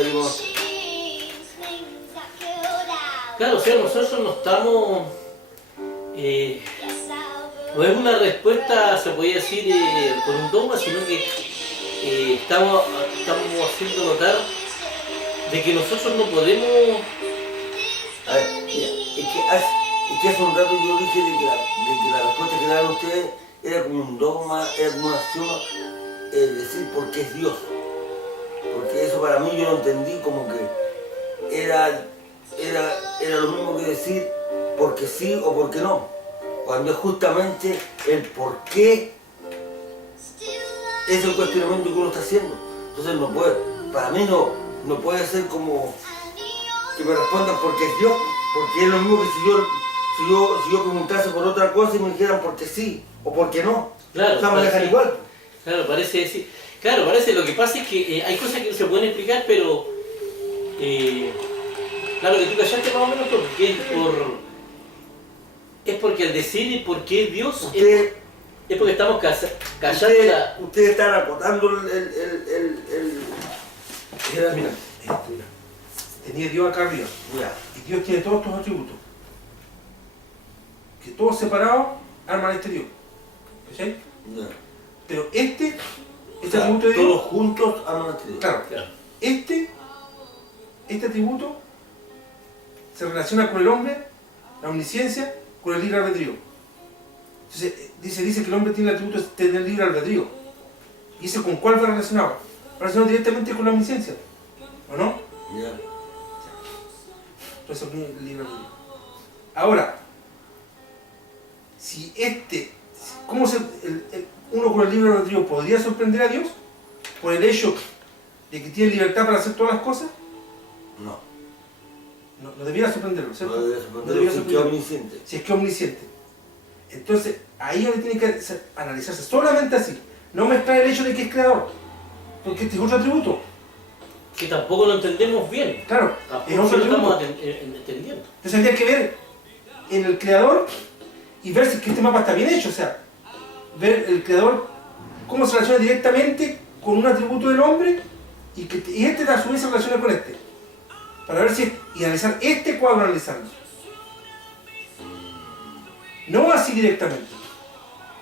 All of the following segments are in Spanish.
salimos. Claro, o sea, nosotros no estamos... no es una respuesta, se podría decir, por un dogma, sino que estamos haciendo notar de que nosotros no podemos... A ver, mira, es que hace un rato yo dije de que la respuesta que daban ustedes era como un dogma, era como una axioma, decir por qué es Dios. Porque eso para mí yo lo entendí como que era lo mismo que decir porque sí o porque no. Cuando es justamente el por qué es el cuestionamiento que uno está haciendo. Entonces no puede, para mí no puede ser como que me respondan porque es Dios, porque es lo mismo que si yo preguntase por otra cosa y me dijeran porque sí o porque no. Claro, o sea, me dejan igual. Claro, parece decir... Claro, parece, lo que pasa es que hay cosas que no se pueden explicar, pero... claro que tú callaste más o menos porque es porque al decir por qué es Dios, es porque estamos callando Ustedes están acotando Mira, tenía Dios acá arriba. Ya. Y Dios tiene todos estos atributos. Que todos separados arman este Dios. ¿Cachai? Ya. Pero este O sea, atributo de Dios, todos juntos aman a Dios. claro, este atributo se relaciona con el hombre, la omnisciencia, con el libre albedrío. Entonces, dice que el hombre tiene el atributo de tener libre albedrío. ¿Y ese con cuál va relacionado? Va relacionado directamente con la omnisciencia, ¿o no? Ya. Entonces, el libre albedrío. Ahora, si ¿cómo uno con el libre albedrío podría sorprender a Dios? Por el hecho de que tiene libertad para hacer todas las cosas. No debiera sorprenderlo, ¿cierto? No debería sorprenderlo, si es que es omnisciente. Si es que es omnisciente. Entonces, ahí es donde tiene que analizarse solamente así. No mezclar el hecho de que es creador, porque este es otro atributo. que tampoco lo entendemos bien. Claro, es Tampoco otro lo atributo. estamos entendiendo. Entonces habría que ver en el creador y ver si es que este mapa está bien hecho, o sea, ver el creador cómo se relaciona directamente con un atributo del hombre y este a su vez se relaciona con este. Para ver si, y analizar este cuadro, analizarlo. No así directamente.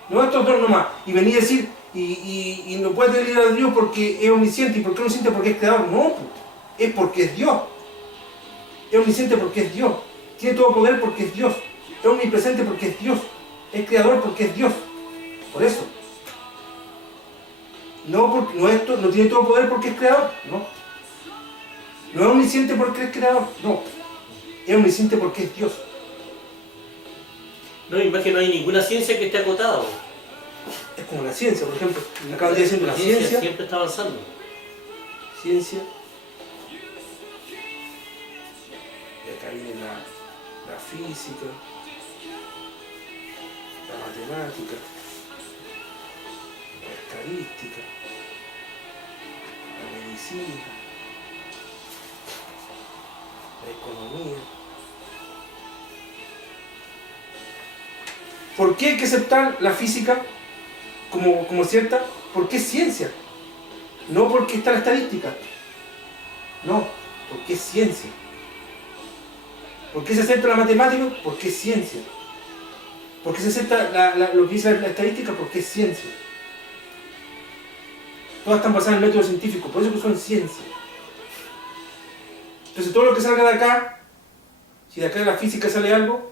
No estos dos nomás. Y venir a decir, y no puede tener libre albedrío porque es omnisciente. ¿Y por qué omnisciente? Porque es creador. No, es porque es Dios. Es omnisciente porque es Dios. Tiene todo poder porque es Dios. Es omnipresente porque es Dios. Es creador porque es Dios. Por eso. No tiene todo poder porque es creador. No. No es omnisciente porque es creador. No. Es omnisciente porque es Dios. No, y más que no hay ninguna ciencia que esté acotada. Es como la ciencia, por ejemplo. Acaban de decir la ciencia. Siempre está avanzando. Ciencia. Y acá viene la física, la matemática, la estadística, la medicina, la economía. ¿Por qué hay que aceptar la física como cierta? Porque es ciencia. No porque está la estadística. No, porque es ciencia. ¿Por qué se acepta la matemática? Porque es ciencia. ¿Por qué se acepta lo que dice la estadística? Porque es ciencia. Todas están basadas en el método científico, por eso que son ciencia. Entonces todo lo que salga de acá, si de acá de la física sale algo,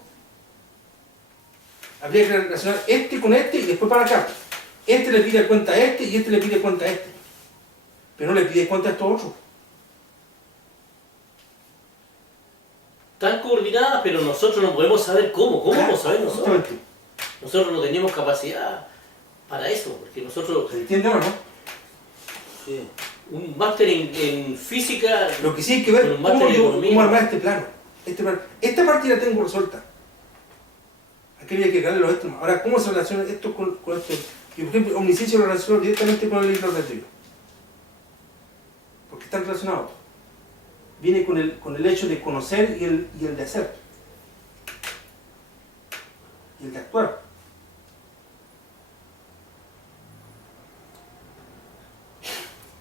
habría que relacionar este con este y después para acá. Este le pide cuenta a este y este le pide cuenta a este. Pero no le pide cuenta a estos otros. Están coordinadas, pero nosotros no podemos saber cómo. ¿Cómo vamos a saber nosotros? Justamente. Nosotros no tenemos capacidad para eso, porque nosotros, ¿Se entiende o no? Sí. un máster en física, Lo que sí hay que ver con un cómo, máster en economía. cómo armar este plano. Esta parte la tengo resuelta. Aquí había que darle los extremos. Ahora, ¿cómo se relaciona esto con esto? Y por ejemplo, omnisciencia lo relaciona directamente con el libre albedrío. Porque están relacionados. Viene con el hecho de conocer y el de hacer. Y el de actuar.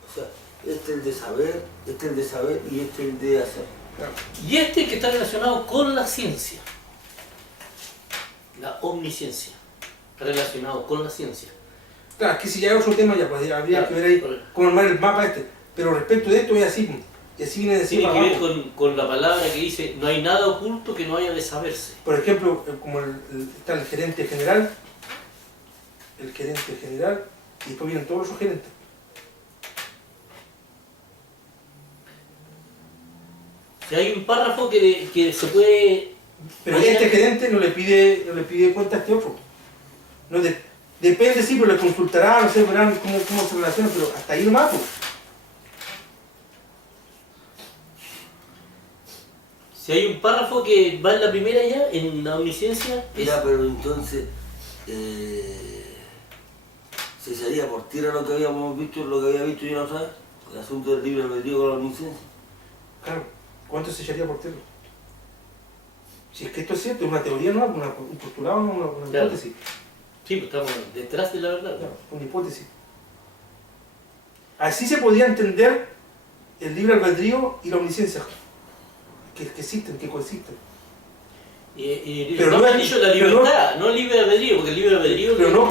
O sea, este el de saber, este el de saber y este el de hacer. Claro. Y este que está relacionado con la ciencia, la omnisciencia, está relacionado con la ciencia. Claro, es que si ya es otro tema, ya pues, habría Claro, que ver ahí correcto. cómo armar el mapa este. Pero respecto de esto es así, y así viene de Tiene encima que ver abajo. con la palabra que dice, no hay nada oculto que no haya de saberse. Por ejemplo, como está el gerente general, y después vienen todos los subgerentes. Si hay un párrafo que se puede... Pero este gerente no le pide cuenta a este otro. No depende, sí, pero le consultará, no sé, verán cómo se relaciona, pero hasta ahí nomás, pues. Si hay un párrafo que va en la primera ya, en la omnisciencia, es... Ya, pero entonces se echaría por tierra lo que habíamos visto, lo que había visto yo, ¿no sabes? El asunto del libre albedrío con la omnisciencia. Claro, ¿cuánto se echaría por tierra? Si es que esto es cierto, es una teoría, no un postulado, no una Claro. hipótesis. Sí, pues estamos detrás de la verdad. Claro, una hipótesis. Así se podría entender el libre albedrío y la omnisciencia, que existen, que coexisten. Pero no me han dicho la libertad, no el libre albedrío, porque el libre albedrío... Pero no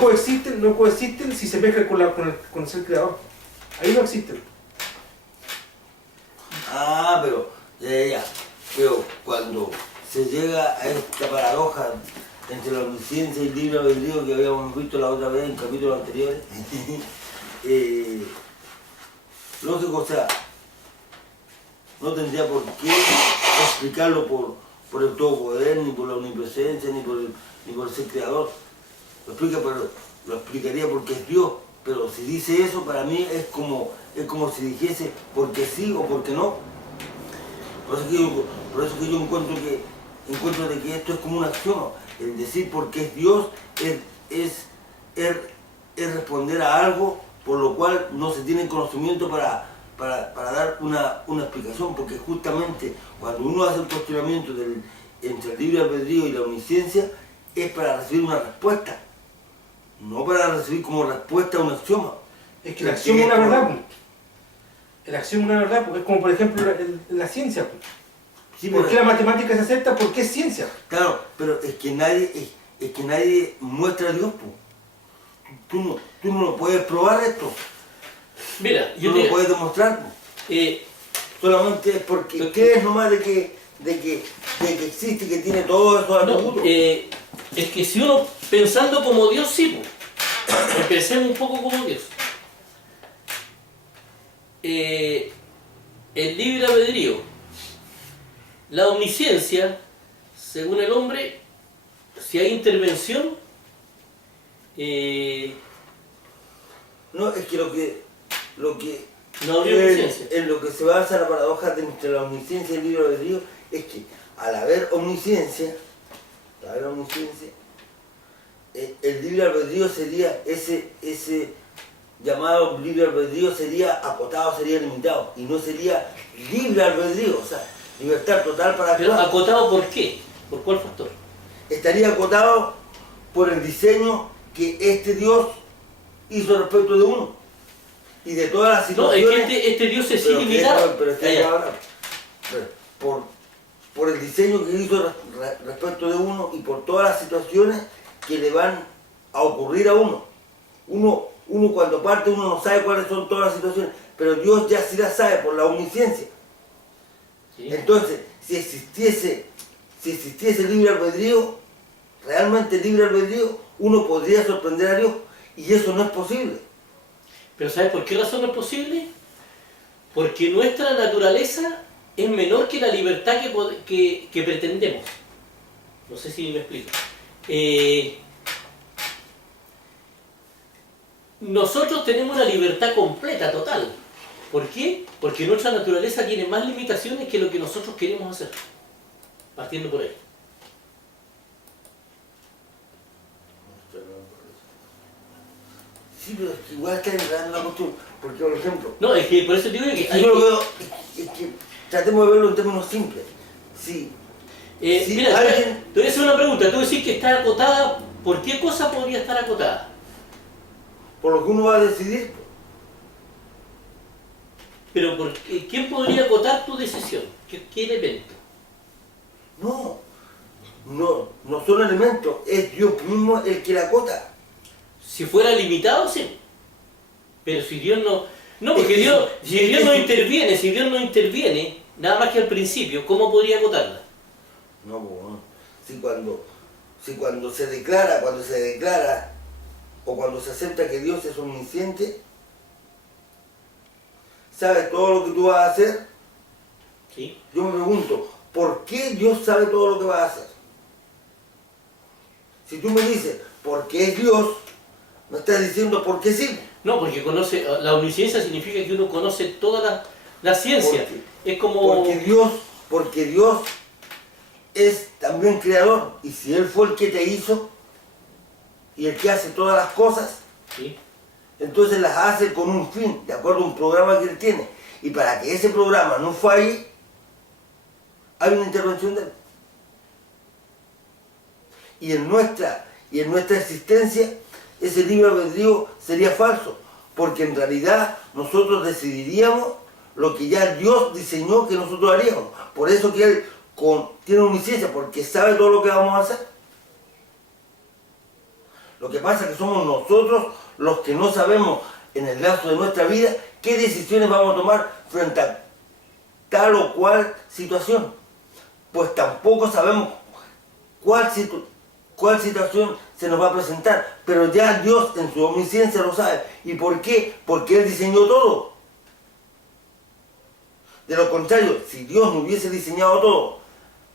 coexisten si se mezclan con el ser creador. Ahí no existen. Ah, pero ya. Pero cuando se llega a esta paradoja entre la omnisciencia y el libre albedrío que habíamos visto la otra vez en capítulos anteriores, lógico, o sea, no tendría por qué explicarlo por el todopoder, ni por la omnipresencia, ni por el ser creador. Lo explicaría porque es Dios, pero si dice eso, para mí es como si dijese porque sí o porque no. Por eso que yo encuentro de que esto es como una acción. El decir porque es Dios es responder a algo por lo cual no se tiene conocimiento para dar una explicación, porque justamente cuando uno hace el cuestionamiento entre el libre albedrío y la omnisciencia es para recibir una respuesta, no para recibir como respuesta una axioma. Es que la acción es una verdad, pues. La acción es una verdad, porque es como por ejemplo la ciencia. Pues. Sí, ¿Por pero- qué la matemática se acepta? Porque es ciencia. Claro, pero es que nadie muestra a Dios, po. Tú no lo puedes probar esto, Mira, tú yo no lo te... puedes demostrar, po. Solamente es porque Pero- crees nomás de que existe y que tiene todos esos No, atributos. es que si uno pensando como Dios, sí, pues pensemos un poco como Dios. El libre albedrío, la omnisciencia, según el hombre, si hay intervención, No, es que lo que no habría omnisciencia. en lo que se basa la paradoja entre la omnisciencia y el libre albedrío es que al haber omnisciencia, el libre albedrío sería ese llamado libre albedrío sería acotado, sería limitado y no sería libre albedrío, o sea, libertad total para Pero actuar. acotado, ¿por qué? ¿Por cuál factor? Estaría acotado por el diseño que este Dios hizo respecto de uno y de todas las No, es situaciones. que este Dios es Pero que ilimitado. eso- pero es que Ah, hay ya. que hablar. Por el diseño que hizo respecto de uno y por todas las situaciones que le van a ocurrir a uno. Uno cuando parte uno no sabe cuáles son todas las situaciones, pero Dios ya sí las sabe por la omnisciencia. Sí. Entonces, si existiese libre albedrío, realmente libre albedrío, uno podría sorprender a Dios y eso no es posible. Pero ¿sabes por qué razón no es posible? Porque nuestra naturaleza es menor que la libertad que pretendemos. No sé si me explico. Nosotros tenemos una libertad completa, total. ¿Por qué? Porque nuestra naturaleza tiene más limitaciones que lo que nosotros queremos hacer. Partiendo por ahí. Sí, pero es que igual está enredando la cuestión, porque por ejemplo, No, es que por eso digo que hay yo lo que... veo, es que tratemos de verlo en términos simples. Sí, si mira, alguien- te voy a hacer una pregunta. Tú decís que está acotada. ¿Por qué cosa podría estar acotada? por lo que uno va a decidir, Pero ¿quién podría acotar tu decisión? ¿Qué elemento? No, no son elementos, es Dios mismo el que la acota. Si fuera limitado, sí. Pero si Dios no... No, porque Es que- Dios, si Dios no es- interviene, si Dios no interviene, nada más que al principio, ¿cómo podría acotarla? No, pues, no. Si cuando se declara, o cuando se acepta que Dios es omnisciente, sabe todo lo que tú vas a hacer, ¿Sí? yo me pregunto, ¿por qué Dios sabe todo lo que vas a hacer? Si tú me dices, porque es Dios, me estás diciendo por qué sí. No, porque conoce, la omnisciencia significa que uno conoce toda la ciencia. Porque- Es como... Porque Dios es también creador, y si Él fue el que te hizo, y el que hace todas las cosas, ¿Sí? entonces las hace con un fin, de acuerdo a un programa que Él tiene. Y para que ese programa no falle, hay una intervención de Él. Y en nuestra existencia, ese libre albedrío sería falso, porque en realidad nosotros decidiríamos lo que ya Dios diseñó que nosotros haríamos. Por eso que Él tiene omnisciencia, porque sabe todo lo que vamos a hacer. Lo que pasa es que somos nosotros los que no sabemos en el lapso de nuestra vida qué decisiones vamos a tomar frente a tal o cual situación. Pues tampoco sabemos cuál situación se nos va a presentar, pero ya Dios en su omnisciencia lo sabe. ¿Y por qué? Porque Él diseñó todo. De lo contrario, si Dios no hubiese diseñado todo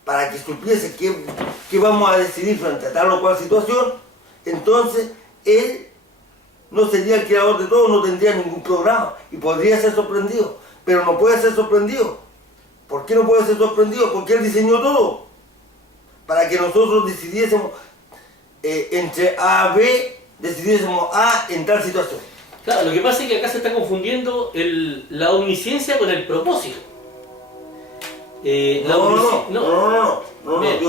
para que supiese qué vamos a decidir frente a tal o cual situación, entonces Él no sería el creador de todo, no tendría ningún programa y podría ser sorprendido, pero no puede ser sorprendido. ¿Por qué no puede ser sorprendido? Porque Él diseñó todo para que nosotros decidiésemos entre A y B, decidiésemos A en tal situación. Claro, lo que pasa es que acá se está confundiendo la omnisciencia con el propósito. No. Bien.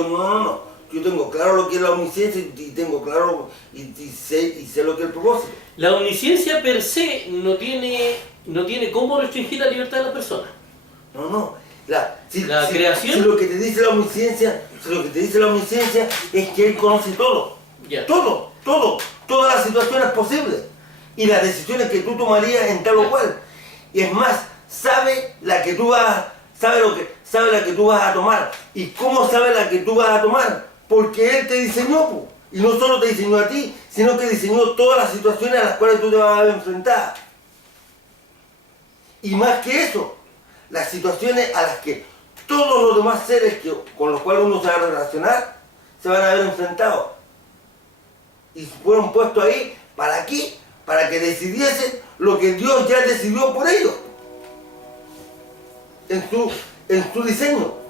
Yo tengo claro lo que es la omnisciencia y tengo claro y sé lo que es el propósito. La omnisciencia per se no tiene cómo restringir la libertad de la persona. La creación. Si lo que te dice la omnisciencia, es que Él conoce todo. Ya. Todas las situaciones posibles y las decisiones que tú tomarías en tal o cual. Y es más, sabe la que tú vas a tomar. ¿Y cómo sabe la que tú vas a tomar? Porque Él te diseñó, po. Y no solo te diseñó a ti, sino que diseñó todas las situaciones a las cuales tú te vas a ver enfrentada. Y más que eso, las situaciones a las que todos los demás seres con los cuales uno se va a relacionar se van a ver enfrentados. Y fueron puestos ahí, ¿para qué? Para que decidiesen lo que Dios ya decidió por ellos. En su diseño.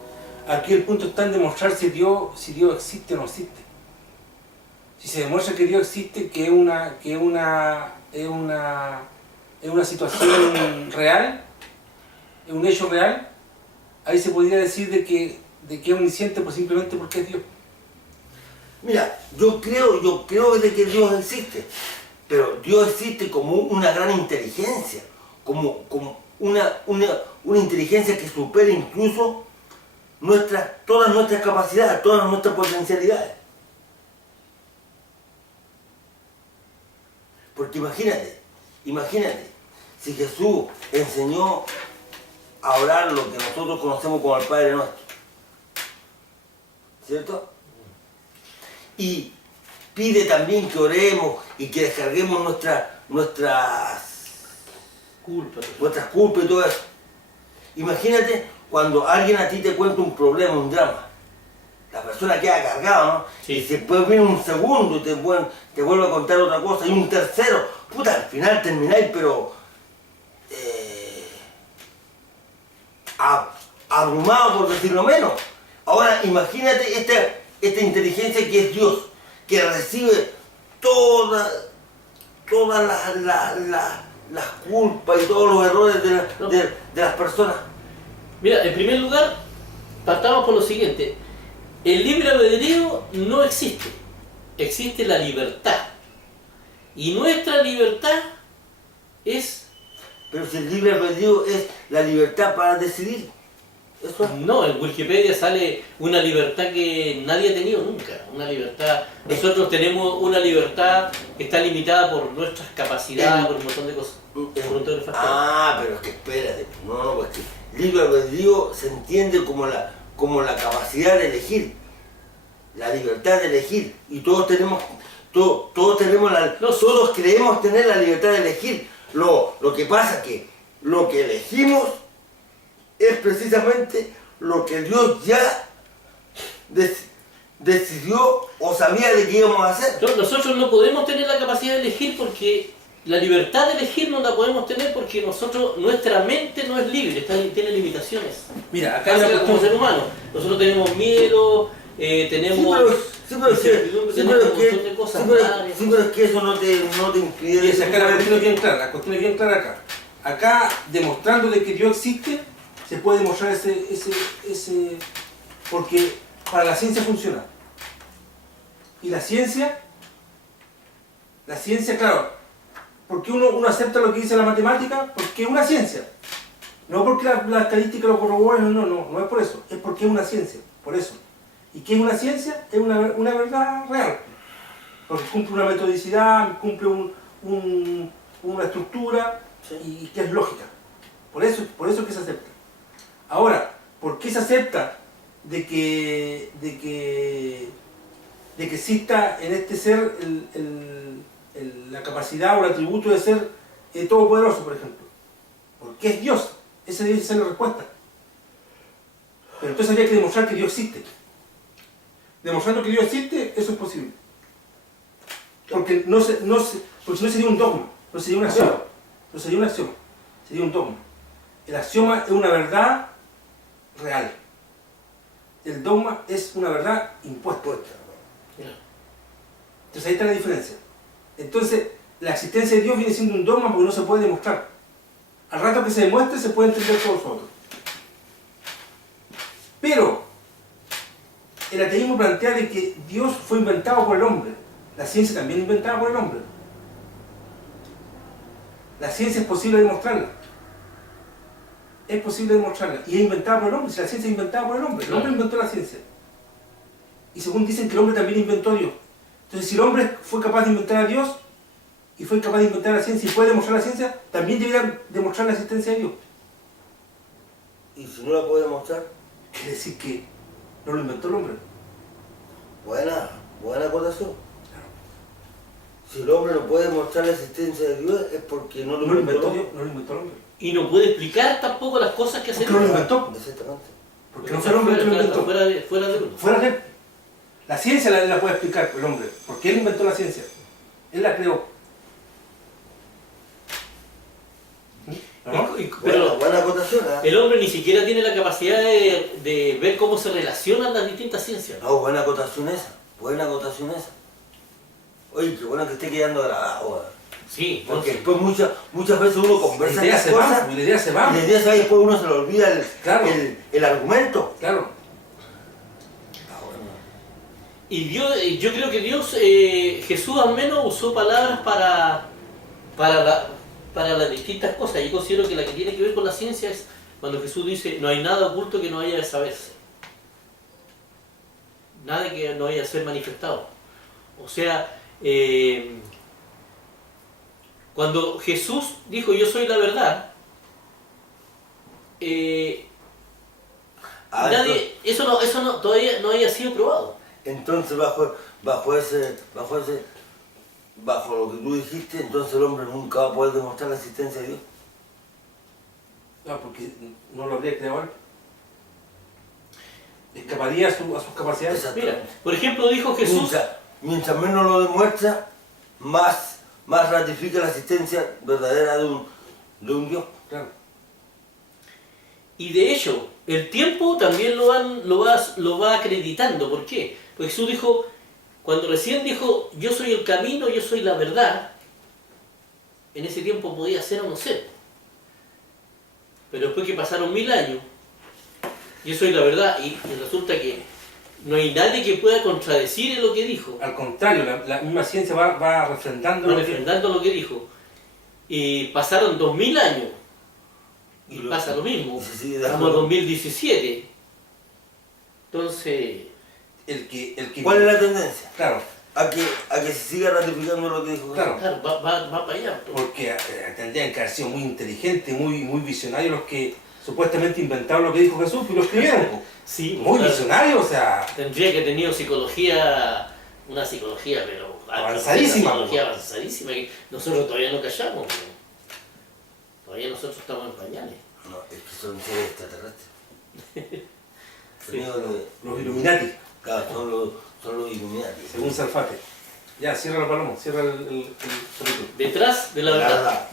Aquí el punto está en demostrar si Dios existe o no existe. Si se demuestra que Dios existe, que es una situación real, es un hecho real, ahí se podría decir de que es omnisciente pues simplemente porque es Dios. Mira, yo creo de que Dios existe, pero Dios existe como una gran inteligencia, como una inteligencia que supera incluso todas nuestras capacidades, todas nuestras potencialidades. Porque imagínate, si Jesús enseñó a orar lo que nosotros conocemos como el Padre Nuestro, ¿cierto? Y pide también que oremos y que descarguemos nuestras culpas y todo eso. Imagínate cuando alguien a ti te cuenta un problema, un drama. La persona queda cargada, ¿no? Sí. Y después viene un segundo y te vuelve a contar otra cosa, y un tercero. Puta, al final termináis, pero abrumado, por decirlo menos. Ahora imagínate esta inteligencia que es Dios, que recibe todas las culpas y todos los errores de las personas. Mira, en primer lugar, partamos por lo siguiente. El libre albedrío no existe. Existe la libertad. Y nuestra libertad es Pero si el libre albedrío es la libertad para decidir. Eso es. No, en Wikipedia sale una libertad que nadie ha tenido nunca. Una libertad. Nosotros tenemos una libertad que está limitada por nuestras capacidades, por un montón de cosas. Por un montón de factores. Pero es que espérate. No, pues que libre albedrío se entiende como la capacidad de elegir. La libertad de elegir. Y todos tenemos todos creemos tener la libertad de elegir. Lo que pasa es que lo que elegimos es precisamente lo que Dios ya decidió o sabía de qué íbamos a hacer. Nosotros no podemos tener la capacidad de elegir porque la libertad de elegir no la podemos tener porque nuestra mente no es libre, tiene limitaciones. Mira, acá hay una como ser humano. Nosotros tenemos miedo, tenemos incertidumbre, tenemos un montón de cosas. Pero es que eso no te impide. Y acá la cuestión es bien clara, acá. Acá, demostrando de que Dios existe, se puede demostrar ese porque para la ciencia funciona. Y la ciencia, claro, porque uno acepta lo que dice la matemática, porque es una ciencia. No porque la estadística lo corrobora, no es por eso, es porque es una ciencia, por eso. ¿Y qué es una ciencia? Es una verdad real. Porque cumple una metodicidad, cumple una estructura y que es lógica. Por eso es que se acepta. Ahora, ¿por qué se acepta de que exista en este ser la capacidad o el atributo de ser todopoderoso, por ejemplo? Porque es Dios. Esa debe ser la respuesta. Pero entonces habría que demostrar que Dios existe. Demostrando que Dios existe, eso es posible. Porque porque si no sería un dogma, no sería un axioma. No sería un axioma, sería un dogma. El axioma es una verdad real. El dogma es una verdad impuesta. Entonces ahí está la diferencia. Entonces, la existencia de Dios viene siendo un dogma porque no se puede demostrar. Al rato que se demuestre, se puede entender todos los otros. Pero, el ateísmo plantea de que Dios fue inventado por el hombre. La ciencia también es inventada por el hombre. La ciencia es posible demostrarla. Es posible demostrarla. Y es inventada por el hombre. Si la ciencia es inventada por el hombre inventó la ciencia. Y según dicen que el hombre también inventó a Dios. Entonces, si el hombre fue capaz de inventar a Dios y fue capaz de inventar la ciencia y puede demostrar la ciencia, también debería demostrar la existencia de Dios. ¿Y si no la puede demostrar? Quiere decir que no lo inventó el hombre. Buena acotación. Si el hombre no puede demostrar la existencia de Dios es porque no lo inventó Dios, no lo inventó el hombre. Y no puede explicar tampoco las cosas que hace. Porque no lo inventó. Exactamente. Porque no fue el hombre que lo inventó. Fuera de uno. Fuera de él. La ciencia la puede explicar el hombre. Porque él inventó la ciencia. Él la creó. ¿No? Pero buena acotación. el hombre ni siquiera tiene la capacidad de ver cómo se relacionan las distintas ciencias. No, buena acotación esa. Oye, qué bueno que esté quedando grabado. Sí, porque después muchas veces uno conversa las cosas y la idea se va. Y la idea se va y después uno se le olvida el argumento. Claro. Y yo creo que Dios, Jesús al menos usó palabras para las distintas cosas. Yo considero que la que tiene que ver con la ciencia es cuando Jesús dice no hay nada oculto que no haya de saberse. Nada que no haya de ser manifestado. O sea, cuando Jesús dijo yo soy la verdad, eso no, todavía no haya sido probado. Entonces bajo lo que tú dijiste, entonces el hombre nunca va a poder demostrar la existencia de Dios. No, porque no lo habría creado él. Escaparía a sus capacidades. Mira, por ejemplo dijo Jesús... Mientras menos lo demuestra, más ratifica la existencia verdadera de un Dios. Claro. Y de hecho, el tiempo también lo va acreditando. ¿Por qué? Porque Jesús dijo, cuando recién dijo, yo soy el camino, yo soy la verdad, en ese tiempo podía ser o no ser. Pero después que pasaron 1000 años, yo soy la verdad, y resulta que no hay nadie que pueda contradecir lo que dijo. Al contrario, la misma ciencia va refrendando lo que dijo. Y pasaron 2000 años Y pasa lo mismo. y se sigue Estamos dando. en 2017. Entonces, El que ¿Cuál es la tendencia? Claro, A que se siga ratificando lo que dijo Claro. Jesús. claro, va para allá. porque tendrían que haber sido muy inteligentes, muy visionarios los que supuestamente inventaron lo que dijo Jesús y lo escribieron. Po. Sí, Muy claro. visionarios, o sea, Tendría que haber tenido psicología, una psicología, pero Avanzadísima, una psicología po. avanzadísima que nosotros todavía no callamos. Po. Todavía nosotros estamos en pañales. No, es que son seres extraterrestres. Sí. los Illuminati, Claro, son los Illuminati. según Salfate. Ya, cierra la paloma, cierra el capítulo. Detrás de la La verdad. verdad.